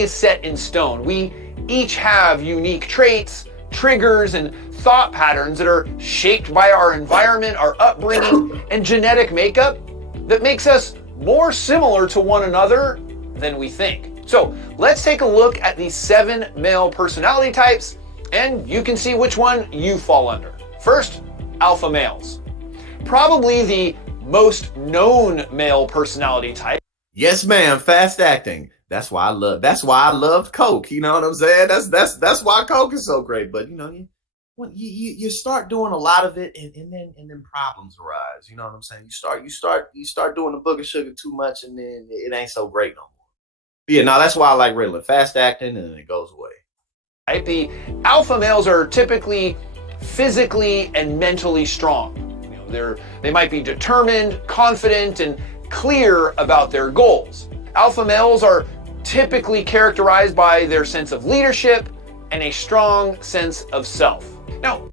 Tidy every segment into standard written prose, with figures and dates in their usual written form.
is set in stone. We each have unique traits, triggers, and thought patterns that are shaped by our environment, our upbringing, and genetic makeup that makes us more similar to one another than we think. So let's take a look at these 7 male personality types, and you can see which one you fall under. First, alpha males. Probably the most known male personality type. Yes, ma'am. Fast acting. That's why I loved Coke. You know what I'm saying? That's why Coke is so great. But you start doing a lot of it, and then problems arise. You know what I'm saying? You start doing the booger sugar too much, and then it ain't so great no more. But yeah, no, that's why I like Ritalin. Fast acting, and it goes away. The alpha males are typically physically and mentally strong. They might be determined, confident, and clear about their goals. Alpha males are typically characterized by their sense of leadership and a strong sense of self. Now,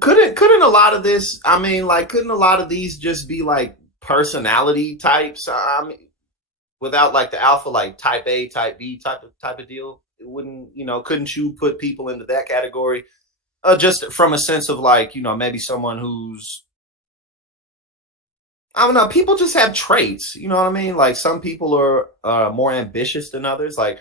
couldn't a lot of this? I mean, like, couldn't a lot of these just be like personality types? I mean, without like the alpha, like type A, type B, type of deal. It wouldn't, couldn't you put people into that category? Just from a sense of like, maybe someone who's, I don't know, people just have traits, you know what I mean? Like some people are more ambitious than others. Like,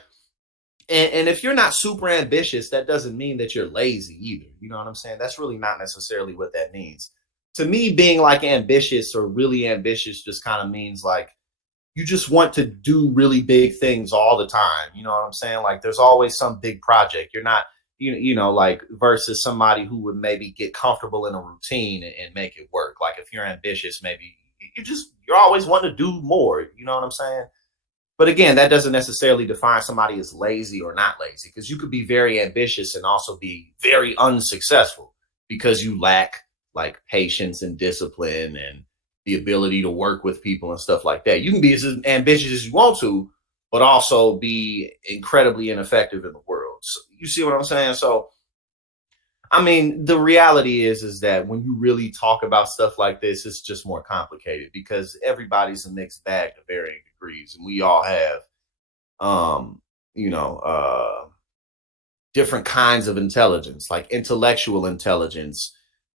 and if you're not super ambitious, that doesn't mean that you're lazy either. You know what I'm saying? That's really not necessarily what that means. To me, being like ambitious or really ambitious just kind of means like you just want to do really big things all the time. You know what I'm saying? Like there's always some big project. You're not, like versus somebody who would maybe get comfortable in a routine and make it work. Like if you're ambitious, maybe you're always wanting to do more. You know what I'm saying? But again, that doesn't necessarily define somebody as lazy or not lazy, because you could be very ambitious and also be very unsuccessful because you lack like patience and discipline and the ability to work with people and stuff like that. You can be as ambitious as you want to, but also be incredibly ineffective in the world. So, you see what I'm saying? So, I mean, the reality is that when you really talk about stuff like this, it's just more complicated because everybody's a mixed bag to varying degrees, and we all have, different kinds of intelligence, like intellectual intelligence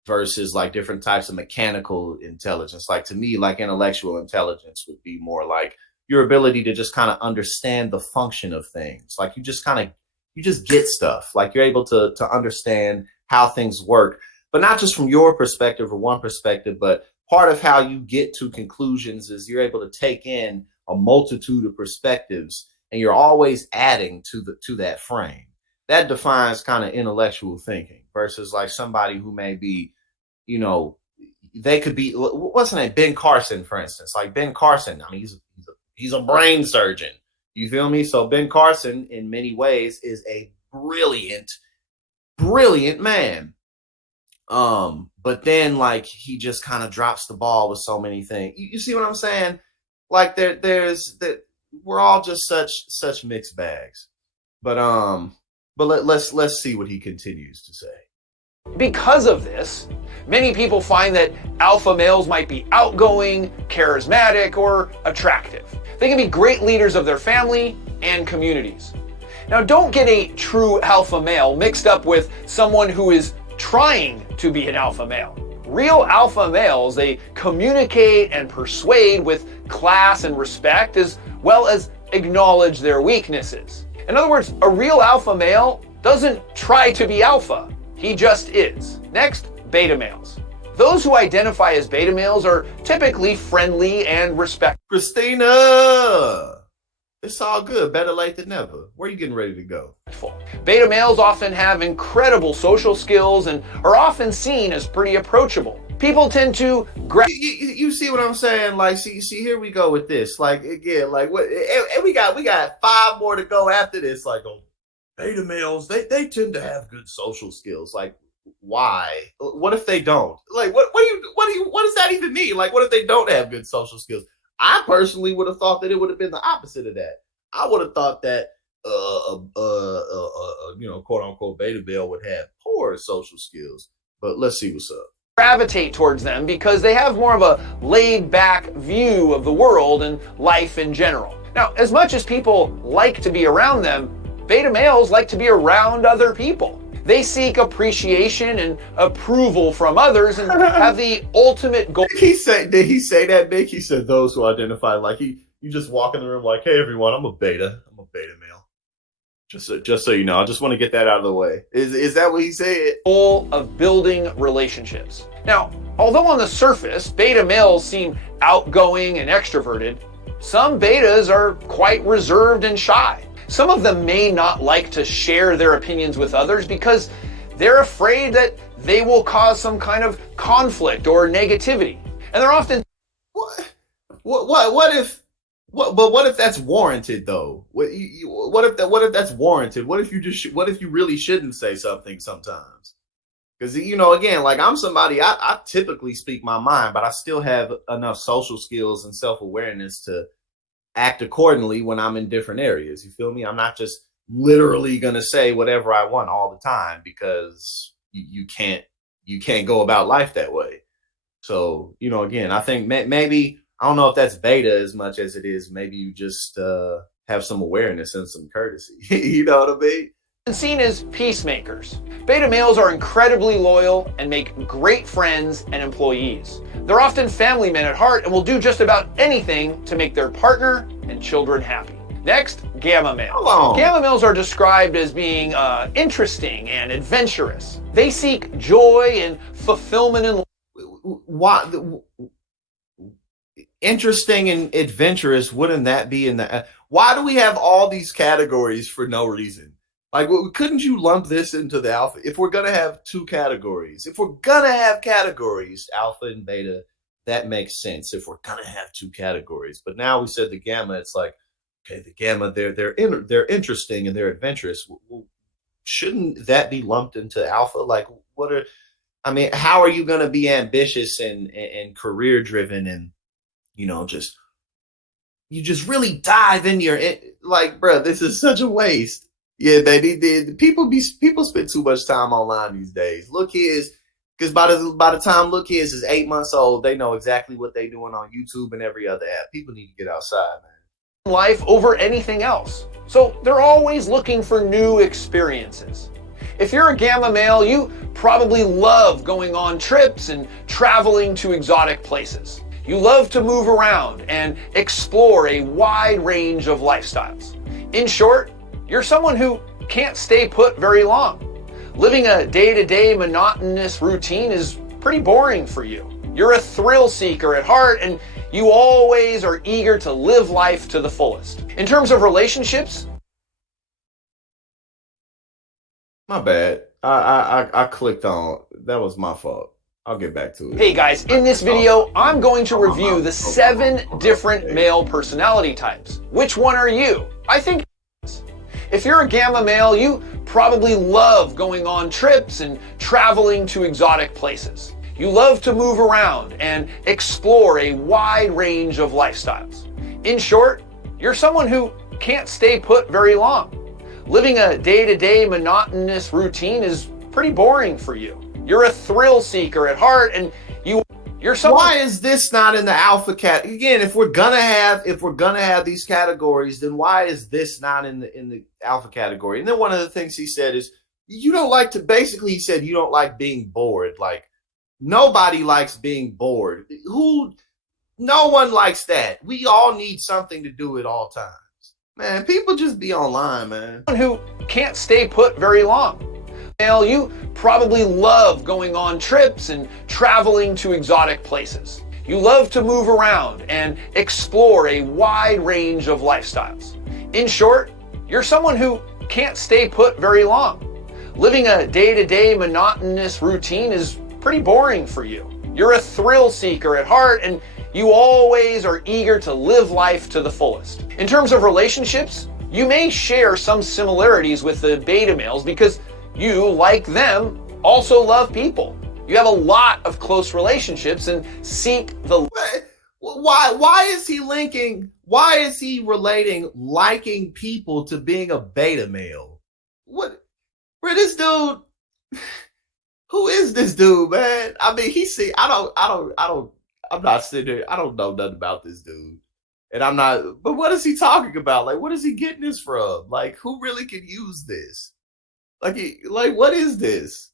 versus like different types of mechanical intelligence. Like to me, like intellectual intelligence would be more like your ability to just kind of understand the function of things. Like you just get stuff. Like you're able to understand how things work, but not just from your perspective or one perspective, but part of how you get to conclusions is you're able to take in a multitude of perspectives and you're always adding to that frame. That defines kind of intellectual thinking versus like somebody who may be, they could be, what's his name? Ben Carson, for instance. Like Ben Carson, I mean, he's a brain surgeon. You feel me? So Ben Carson, in many ways, is a brilliant man. But then like he just kind of drops the ball with so many things. You see what I'm saying? Like there's that we're all just such mixed bags. But let's see what he continues to say. because of this, many people find that alpha males might be outgoing, charismatic, or attractive. They can be great leaders of their family and communities. Now, don't get a true alpha male mixed up with someone who is trying to be an alpha male. Real alpha males, they communicate and persuade with class and respect, as well as acknowledge their weaknesses. In other words, a real alpha male doesn't try to be alpha, he just is. Next, beta males. Those who identify as beta males are typically friendly and respectful. Christina! It's all good. Better late than never. Where are you getting ready to go? Beta males often have incredible social skills and are often seen as pretty approachable. People tend to you see what I'm saying? Like, see, here we go with this. Like, again, like what? And we got 5 more to go after this. Like, oh, beta males, they tend to have good social skills. Like, why? What if they don't? Like, what does that even mean? Like, what if they don't have good social skills? I personally would have thought that it would have been the opposite of that. I would have thought that quote unquote beta male would have poor social skills. But let's see what's up. gravitate towards them because they have more of a laid-back view of the world and life in general. Now, as much as people like to be around them, beta males like to be around other people. They seek appreciation and approval from others and have the ultimate goal. Did he say that, Big? He said those who identify like you just walk in the room like, hey everyone, I'm a beta male. Just so you know, I just want to get that out of the way. Is that what he said? Goal of building relationships. Now, although on the surface, beta males seem outgoing and extroverted, some betas are quite reserved and shy. Some of them may not like to share their opinions with others because they're afraid that they will cause some kind of conflict or negativity. And they're often what if that's warranted though? What if that's warranted? What if you really shouldn't say something sometimes? Because again, like I'm somebody, I typically speak my mind, but I still have enough social skills and self-awareness to act accordingly when I'm in different areas. You feel me? I'm not just literally gonna say whatever I want all the time because you can't go about life that way. So again, I think maybe I don't know if that's beta as much as it is. Maybe you just have some awareness and some courtesy. You know what I mean? seen as peacemakers. Beta males are incredibly loyal and make great friends and employees. They're often family men at heart and will do just about anything to make their partner and children happy. Next, gamma males. Gamma males are described as being interesting and adventurous. They seek joy and fulfillment in life. Why? Interesting and adventurous, wouldn't that be in the... Why do we have all these categories for no reason? Like, couldn't you lump this into the alpha? If we're going to have two categories, alpha and beta, that makes sense if we're going to have two categories. But now we said the gamma, it's like, okay, the gamma, they're interesting and they're adventurous. Well, shouldn't that be lumped into alpha? Like, how are you going to be ambitious and career driven and, you just really dive in your, like, bro, this is such a waste. Yeah, baby. People spend too much time online these days. Look kids, because by the time little kids is 8 months old, they know exactly what they're doing on YouTube and every other app. People need to get outside, man. Life over anything else. So they're always looking for new experiences. If you're a gamma male, you probably love going on trips and traveling to exotic places. You love to move around and explore a wide range of lifestyles. In short, you're someone who can't stay put very long. Living a day-to-day monotonous routine is pretty boring for you. You're a thrill seeker at heart and you always are eager to live life to the fullest. In terms of relationships, my bad. I clicked on, that was my fault. I'll get back to it. Hey guys, in this video, I'm going to review the 7 different male personality types. Which one are you? I think if you're a gamma male, you probably love going on trips and traveling to exotic places. You love to move around and explore a wide range of lifestyles. In short, you're someone who can't stay put very long. Living a day-to-day monotonous routine is pretty boring for you. You're a thrill seeker at heart and you're someone... Why is this not in the alpha cat? Again, if we're gonna have these categories, then why is this not in the alpha category? And then one of the things he said is he said you don't like being bored. Like, nobody likes being bored. No one likes that. We all need something to do at all times. Man, people just be online, man. Who can't stay put very long. You probably love going on trips and traveling to exotic places. You love to move around and explore a wide range of lifestyles. In short, you're someone who can't stay put very long. Living a day-to-day monotonous routine is pretty boring for you. You're a thrill seeker at heart and you always are eager to live life to the fullest. In terms of relationships, you may share some similarities with the beta males because you, like them, also love people. You have a lot of close relationships and seek the... Why is he relating liking people to being a beta male? What? Bro, this dude... Who is this dude, man? I mean, I'm not sitting there. I don't know nothing about this dude. And I'm not, but what is he talking about? Like, what is he getting this from? Like, who really can use this? Like, what is this?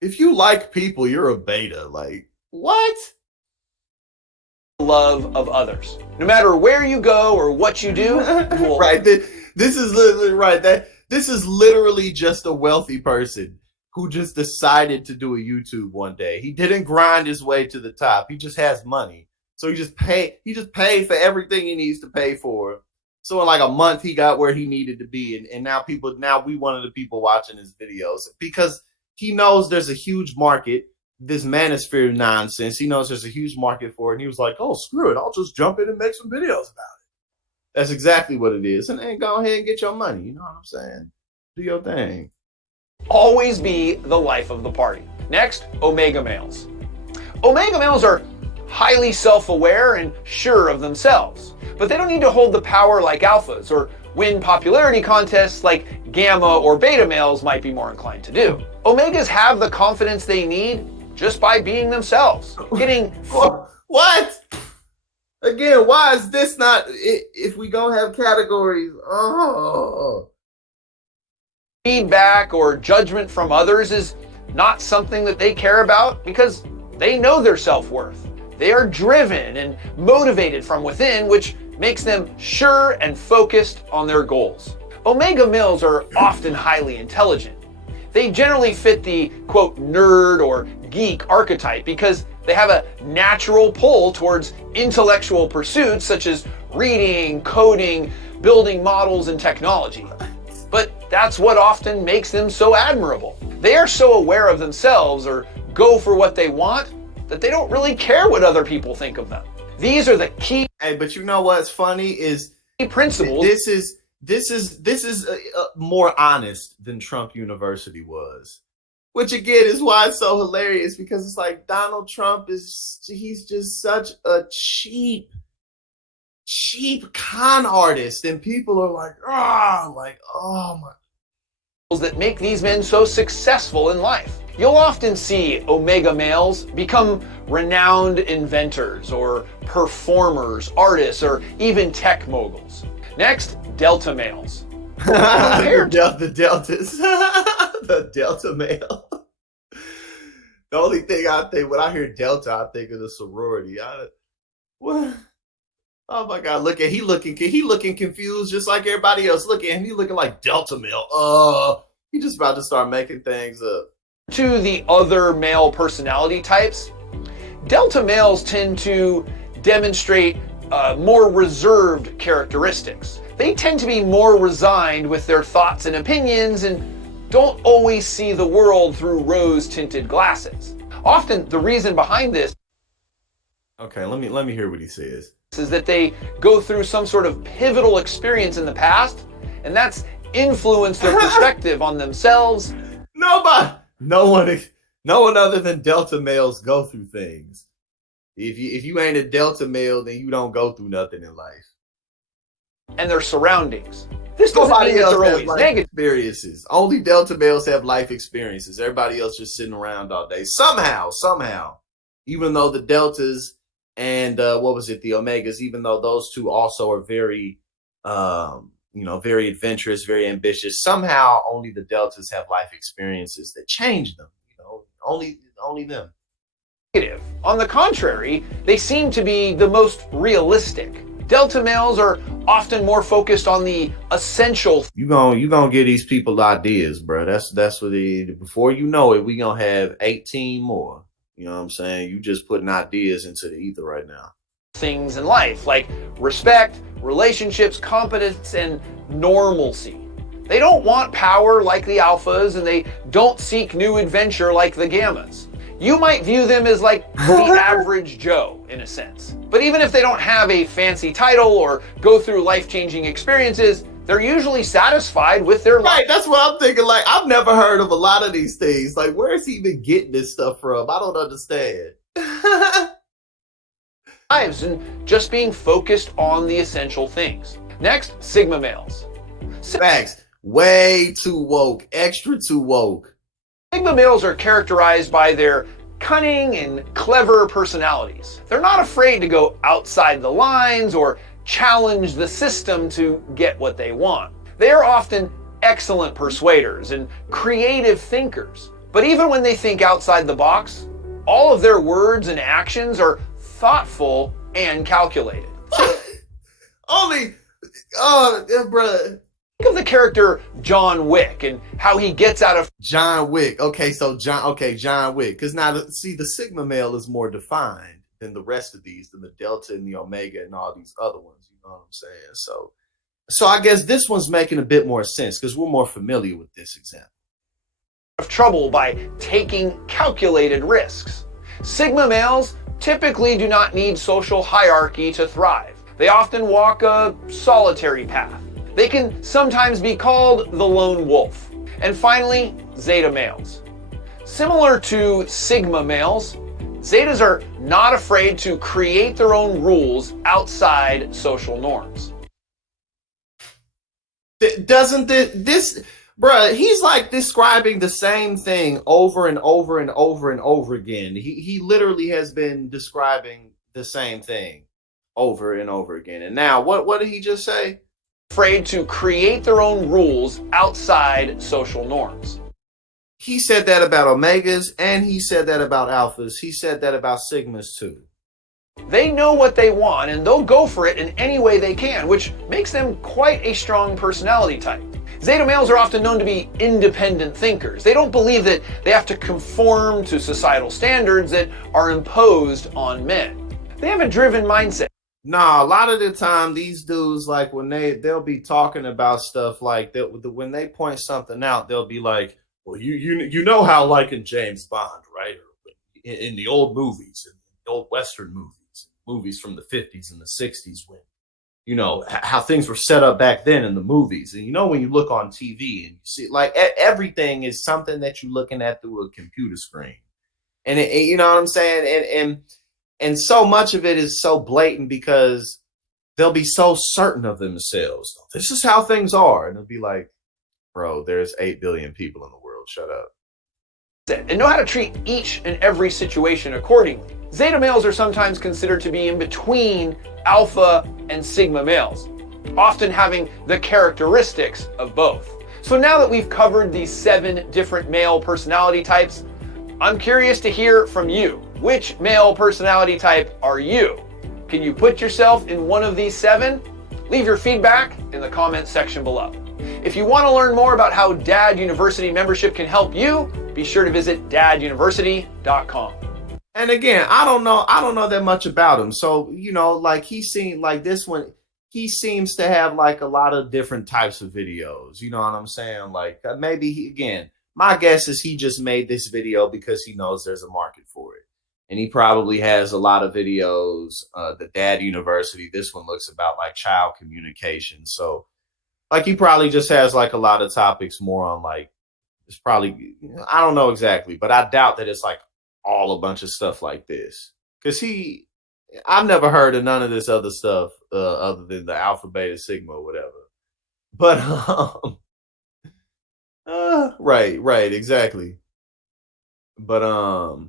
If you like people, you're a beta. Like, what? Love of others. No matter where you go or what you do, you will Right. This is literally right. This is literally just a wealthy person who just decided to do a YouTube one day. He didn't grind his way to the top. He just has money. So he just paid for everything he needs to pay for. So in like a month he got where he needed to be. And now we one of the people watching his videos because he knows there's a huge market. This manosphere nonsense. He knows there's a huge market for it. And he was like, oh, screw it. I'll just jump in and make some videos about it. That's exactly what it is. And then go ahead and get your money. You know what I'm saying? Do your thing. always be the life of the party. Next, omega males. Omega males are highly self-aware and sure of themselves, but they don't need to hold the power like alphas or win popularity contests like gamma or beta males might be more inclined to do. Omegas have the confidence they need just by being themselves, getting what? Again, why is this not, if we gonna have categories? Oh, feedback or judgment from others is not something that they care about because they know their self-worth. They are driven and motivated from within, which makes them sure and focused on their goals. Omega males are often highly intelligent. They generally fit the, quote, nerd or geek archetype because they have a natural pull towards intellectual pursuits such as reading, coding, building models, and technology. But that's what often makes them so admirable. They are so aware of themselves or go for what they want that they don't really care what other people think of them. These are the key hey, but you know what's funny is principles. This is more honest than Trump University was, which again is why it's so hilarious because it's like Donald Trump he's just such a cheap con artist, and people are like, oh my. That make these men so successful in life. You'll often see omega males become renowned inventors or performers, artists, or even tech moguls. Next, delta males. The deltas. The delta male. The only thing I think when I hear delta, I think of the sorority. What? Oh my God! He looking confused, just like everybody else. Look at him; he looking like delta male. He just about to start making things up. To the other male personality types, delta males tend to demonstrate more reserved characteristics. They tend to be more resigned with their thoughts and opinions and don't always see the world through rose-tinted glasses. Often, the reason behind this Okay, let me hear what he says. is that they go through some sort of pivotal experience in the past, and that's influenced their perspective on themselves. No one other than delta males go through things. If you ain't a delta male, then you don't go through nothing in life. And their surroundings. This doesn't mean that they're always negative experiences. Only delta males have life experiences. Everybody else just sitting around all day. Somehow, even though the deltas and the omegas, even though those two also are very very adventurous, very ambitious, somehow only the deltas have life experiences that change them. Only them. On the contrary, they seem to be the most realistic. Delta males are often more focused on the essential. You gonna give these people ideas, bro. That's what before you know it, we gonna have 18 more. You know what I'm saying? You just putting ideas into the ether right now. Things in life like respect, relationships, competence, and normalcy. They don't want power like the alphas, and they don't seek new adventure like the gammas. You might view them as like the average Joe in a sense. But even if they don't have a fancy title or go through life-changing experiences, they're usually satisfied with their life. Right, that's what I'm thinking. Like, I've never heard of a lot of these things. Like, where is he even getting this stuff from? I don't understand. Lives and just being focused on the essential things. Next, sigma males. Facts. Way too woke. Extra too woke. Sigma males are characterized by their cunning and clever personalities. They're not afraid to go outside the lines or challenge the system to get what they want. They are often excellent persuaders and creative thinkers. But even when they think outside the box, all of their words and actions are thoughtful and calculated. Only, bruh. Think of the character John Wick and how he gets out of John Wick. Okay, so John Wick. Because now, see, the Sigma male is more defined than the rest of these, than the Delta and the Omega and all these other ones. You know what I'm saying? So I guess this one's making a bit more sense because we're more familiar with this example. trouble by taking calculated risks. Sigma males typically do not need social hierarchy to thrive. They often walk a solitary path. They can sometimes be called the lone wolf. And finally, Zeta males. Similar to Sigma males, Zetas are not afraid to create their own rules outside social norms. Doesn't this, bruh, he's like describing the same thing over and over and over and over again. He literally has been describing the same thing over and over again. And now, what did he just say? Afraid to create their own rules outside social norms. He said that about Omegas, and he said that about Alphas. He said that about Sigmas too. They know what they want and they'll go for it in any way they can, which makes them quite a strong personality type. Zeta males are often known to be independent thinkers. They don't believe that they have to conform to societal standards that are imposed on men. They have a driven mindset. Nah, a lot of the time these dudes, like when they'll be talking about stuff like that, when they point something out, they'll be like, well, you know how, like in James Bond, right? Or in the old movies, in the old Western movies from the 50s and the 60s, when, you know, how things were set up back then in the movies. And, you know, when you look on TV and you see, like, everything is something that you're looking at through a computer screen. And, you know what I'm saying? And so much of it is so blatant because they'll be so certain of themselves. This is how things are. And it'll be like, bro, there's 8 billion people in the world. Shut up. And know how to treat each and every situation accordingly. Zeta males are sometimes considered to be in between Alpha and Sigma males, often having the characteristics of both. So now that we've covered these 7 different male personality types, I'm curious to hear from you. Which male personality type are you? Can you put yourself in one of these 7? Leave your feedback in the comments section below. If you want to learn more about how Dad University membership can help you, be sure to visit daduniversity.com. And again, I don't know that much about him. So, you know, like he seems to have like a lot of different types of videos. You know what I'm saying? Like maybe my guess is he just made this video because he knows there's a market for it. And he probably has a lot of videos, the Dad University. This one looks about like child communication. So like he probably just has like a lot of topics more on like, it's probably, I don't know exactly, but I doubt that it's like all a bunch of stuff like this. Because I've never heard of none of this other stuff other than the Alpha, Beta, Sigma, or whatever. But, right, exactly. But,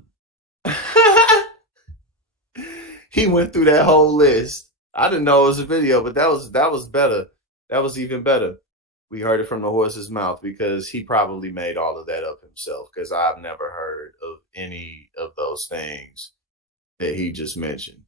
he went through that whole list. I didn't know it was a video, but that was better. That was even better. We heard it from the horse's mouth because he probably made all of that up himself, because I've never heard of any of those things that he just mentioned.